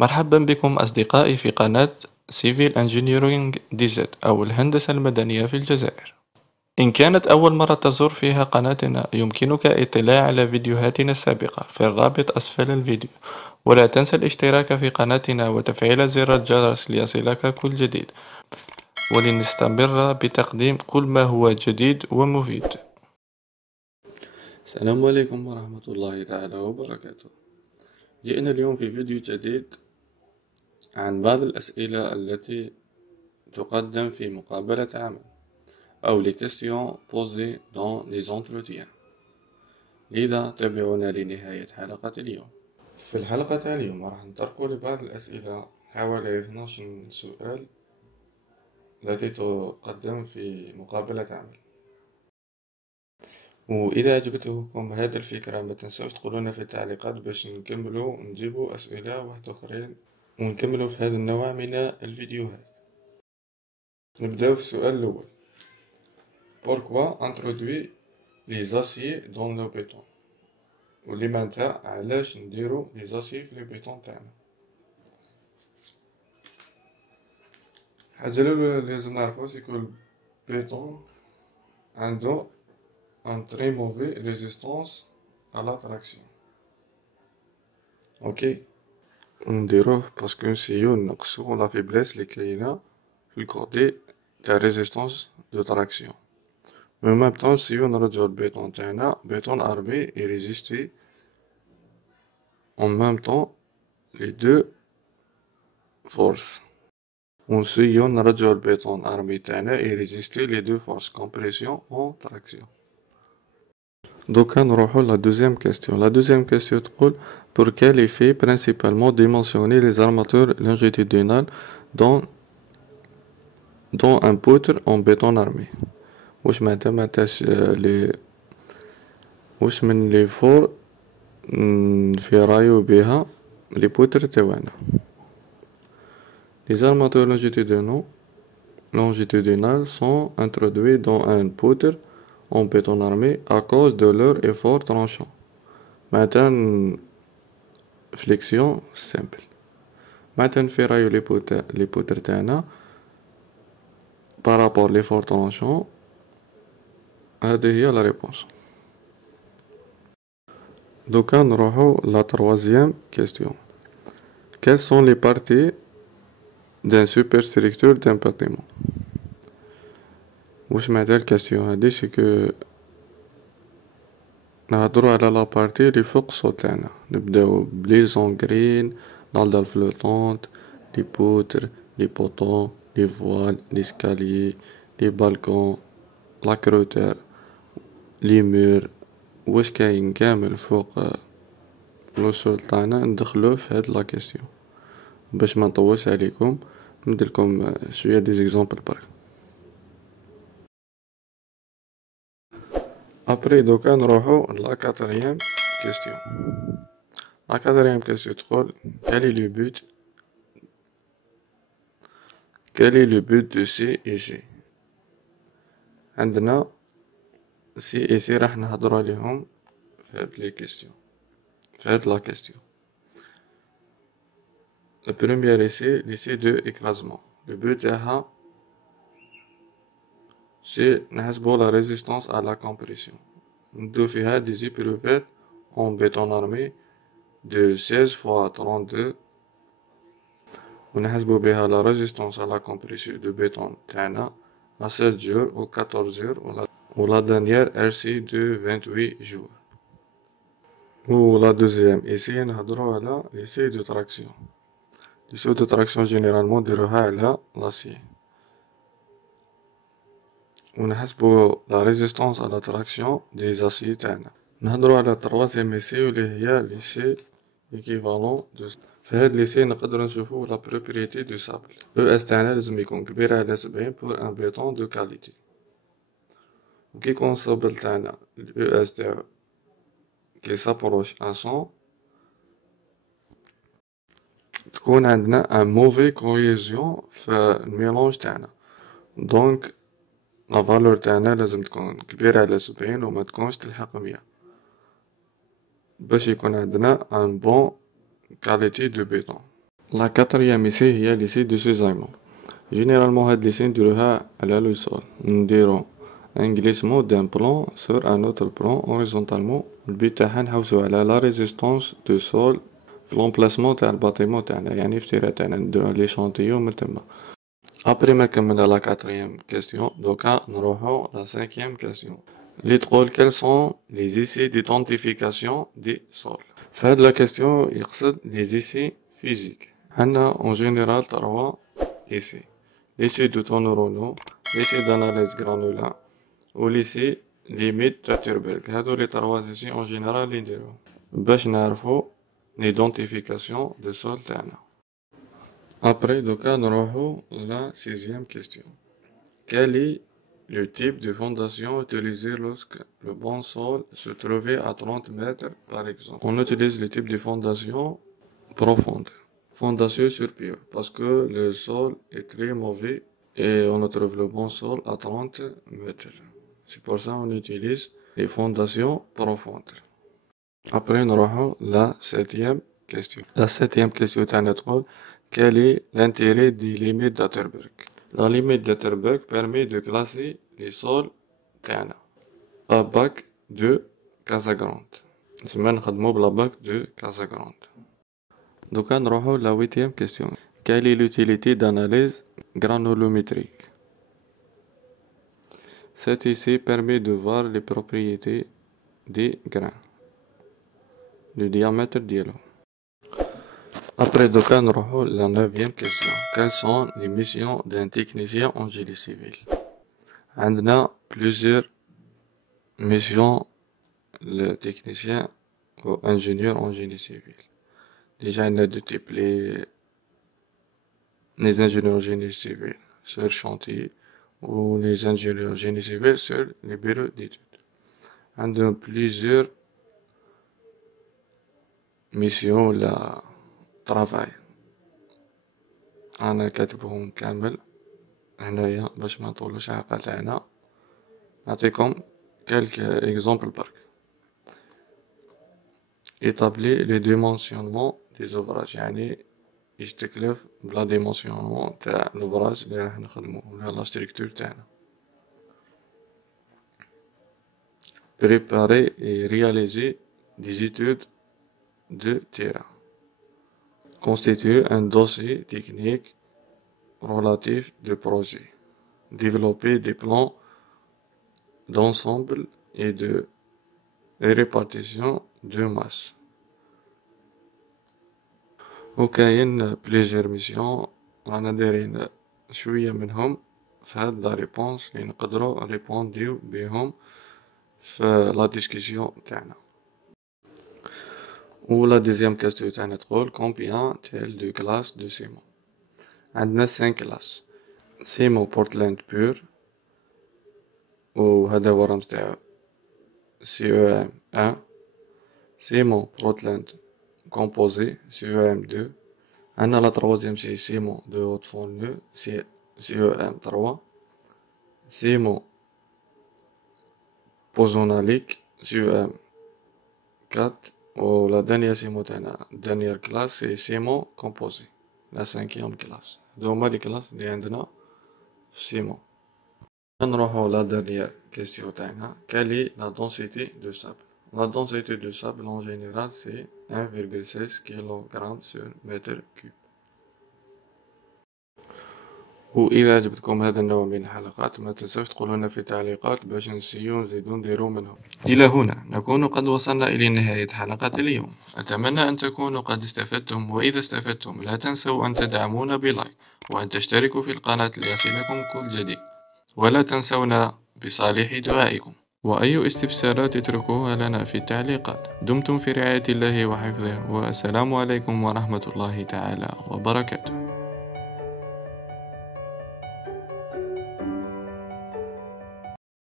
مرحبا بكم أصدقائي في قناة Civil Engineering DZ أو الهندسة المدنية في الجزائر. إن كانت أول مرة تزور فيها قناتنا يمكنك الاطلاع على فيديوهاتنا السابقة في الرابط أسفل الفيديو، ولا تنسى الاشتراك في قناتنا وتفعيل زر الجرس ليصلك كل جديد، ولنستمر بتقديم كل ما هو جديد ومفيد. السلام عليكم ورحمة الله تعالى وبركاته. جئنا اليوم في فيديو جديد عن بعض الأسئلة التي تقدم في مقابلة عمل أو les questions posées dans les entretiens. لذا تابعونا لنهاية حلقة اليوم. في الحلقة اليوم راح نطرق لبعض الأسئلة حوالي 12 سؤال التي تقدم في مقابلة عمل. وإذا عجبتكم هذه الفكرة ما تنسوش تقولونا في التعليقات باش نكملوا نجيبوا أسئلة واحدة أخرين ونكملوا في هذا النوع من الفيديوهات. نبداو في السؤال الأول. Pourquoi introduire les aciers dans le béton؟ ولماذا علاش نديرو les aciers في البيتون تاعنا؟ الحاجة الأولى اللي لازم نعرفو سيكو البيتون عندو un très mauvais résistance à la traction. اوكي، نديروه باسكو نسيو نقصو لا فيبليس اللي كاينة في الكوتي تاع ريزيستونس دو تراكسيون. مي ميم طون نسيو نرجعو البيتون تاعنا بيتون ارمي يريزيستي en même temps les deux forces. ونسيو نرجعو البيتون ارمي تاعنا يريزيستي les deux forces compression و traction. دوكا نروحو لا دوزيام كيستيون. لا دوزيام كيستيون تقول pour quel effet principalement dimensionner les armatures longitudinales dans un poutre en béton armé. واش معناتها لي واش من لي فور نفيرايو بها لي بوتر تاعنا. Les armatures longitudinales sont introduits dans un poutre en béton armé à cause de leur effort tranchant. معناتها فليكسيون سامبل. معناتها نفيرايو لي بوتر تاعنا بارابور ليفور tranchant. هذه هي لا ريبونس. دوكا نروحو لا troisième question. Quelles sont les parties d'un superstructure d'un bâtiment؟ واش معناتها الكاستيون هادي؟ سيكو نهضرو على لا بارتي لي فوق الصوت تاعنا. نبداو بلي زونغرين، دالدا فلوطونط، لي بوتر، لي بوطون، لي فوال، لي سكاليي، لي بالكون، لا كروتور، لي مور. واش كاين كامل فوق لو سول تاعنا ندخلوه في هاد لا كيسيون. باش ما نطولش عليكم نديرلكم شويه دي زيكزامبل برك. ابري دوكا نروحو لا كاتريام كيستيون. لا كاتريام كيستيون تقول quel est le but de C et C؟ عندنا C et C راح نهضرو عليهم في هاد لي كيستيون، في هاد لا كيستيون. Le premier essai, l'essai de écrasement. Le but تاعها c'est نحسبو la résistance à la compression. ندو فيها des éprouvettes en béton armé de 16 fois 32 ونحسبو بها la résistance à la compression de béton تاعنا à 7 jours ou 14 jours ou la dernière RC de 28 jours. ou la deuxième essai نهضرو على l'essai de traction. l'essai de traction généralement نديروها على l'acier ونحسبو la résistance à la traction des aciers تاعنا. نهضرو على troisième essai واللي هي l'essai équivalent de. في هاد ليسي نقدرو نشوفو لا بروبريتي دو سابل. اس تاعنا لازم يكون كبير على 70 بور ان بيتون دو كاليتي. وكي يكون السابل تاعنا اس تاعو كي سابروش ا 100 تكون عندنا ان موفي كوهيزيون في الميلونج تاعنا. دونك لا فالور تاعنا لازم تكون كبيرة على 70 وما تكونش تلحق 100 باش يكون عندنا ان بون كاليتي دو بيتون. La quatrième ici هي lycée de Suzayman. Généralement هاد lycée نديروها على لو سول، نديرو ان glissement d'un plan sur un autre plan horizontalement. البيت تاعها نحوسو على la résistance du sol في l'emplacement تاع الباطيمون تاعنا، يعني في التيرا تاعنا ندو لي شونتيون من تما. ابري ما كملنا لا كاتريام كيستيون، دوكا نروحو لا سانكيام كيستيون لي تقول quels sont les essais d'identification des sols. في هاد لا كيستيون يقصد les essais physiques. عندنا en général 3 essais: l'essai de taux neuronaux، l'essai d'analyse granulaire و l'essai limite تاع تيربرغ. هادو لي 3 essais en général لي نديرو باش نعرفو l'identification du sol تاعنا. Après, دوكا نروحو la 6e question. Quel est le type de fondation utilisé lorsque le bon sol se trouvait à 30 mètres par exemple? On utilise le type de fondation profonde, fondation sur pied, parce que le sol est très mauvais et on trouve le bon sol à 30 mètres. C'est pour ça qu'on utilise les fondations profondes. Après, نروحو la 7e question. La 7e question تاعنا تقول: quel est l'intérêt des limites d'Atterberg? La limite d'Atterberg permet de classer les sols تاعنا à bac de Casagrande. نسمى نخدمو بلا bac de Casagrande. دوكا نروحو la 8e question. Quelle est l'utilité d'analyse granulométrique? Cet essai permet de voir les propriétés des grains, le diamètre ديالو. Après دوكا نروحو la 9e question. Quelles sont les missions d'un technicien en génie civil? عندنا plusieurs missions le technicien ou ingénieur en génie civil. Déjà il y a deux types: les ingénieurs en génie civil sur chantier ou les ingénieurs en génie civil sur les bureaux d'études. عندهم plusieurs missions la travail. أنا كاتبهم كامل هنايا باش ما نطولوش الحلقة تاعنا. نعطيكم quelques exemples برك. établir le dimensionnement des ouvrages، يعني يستكلف بلا dimensionnement تاع l'ouvrage اللي راح نخدمو ولا لا structure تاعنا. préparer et réaliser des études de terrain. Constituer un dossier technique relatif du projet. Développer des plans d'ensemble et de répartition de masse. وكاين plusieurs missions رانا دايرين شوية منهم في هاد لا ريبونس اللي نقدرو ريبونديو بيهم في لا ديسكسيون تاعنا. و لا ديزيام كاستيون تاعنا تقول: combien tel de classes de ciment. عندنا 5 classes: ciment Portland pur و هذا هو الرمز تاعو CEM1. ciment Portland composé CEM2. عندنا لا troisième c'est ciment de haute fournie CEM3. ciment pozzonalique CEM4. و la dernière ciment تاعنا dernière classe c'est ciment composé la 5e classe. هادو هما لي كلاس اللي عندنا في ciment. نروحو la dernière question تاعنا: quelle est la densité de sable? La densité de sable en général c'est 1,6 kg sur mètre cube. وإذا عجبتكم هذا النوع من الحلقات ما تنسوش تقولونا في التعليقات باش نسيو نزيدو نديرو منهم. إلى هنا نكون قد وصلنا إلى نهاية حلقة اليوم. أتمنى أن تكونوا قد استفدتم، وإذا استفدتم لا تنسوا أن تدعمونا بلايك وأن تشتركوا في القناة ليصلكم كل جديد، ولا تنسونا بصالح دعائكم، وأي استفسارات اتركوها لنا في التعليقات. دمتم في رعاية الله وحفظه، والسلام عليكم ورحمة الله تعالى وبركاته.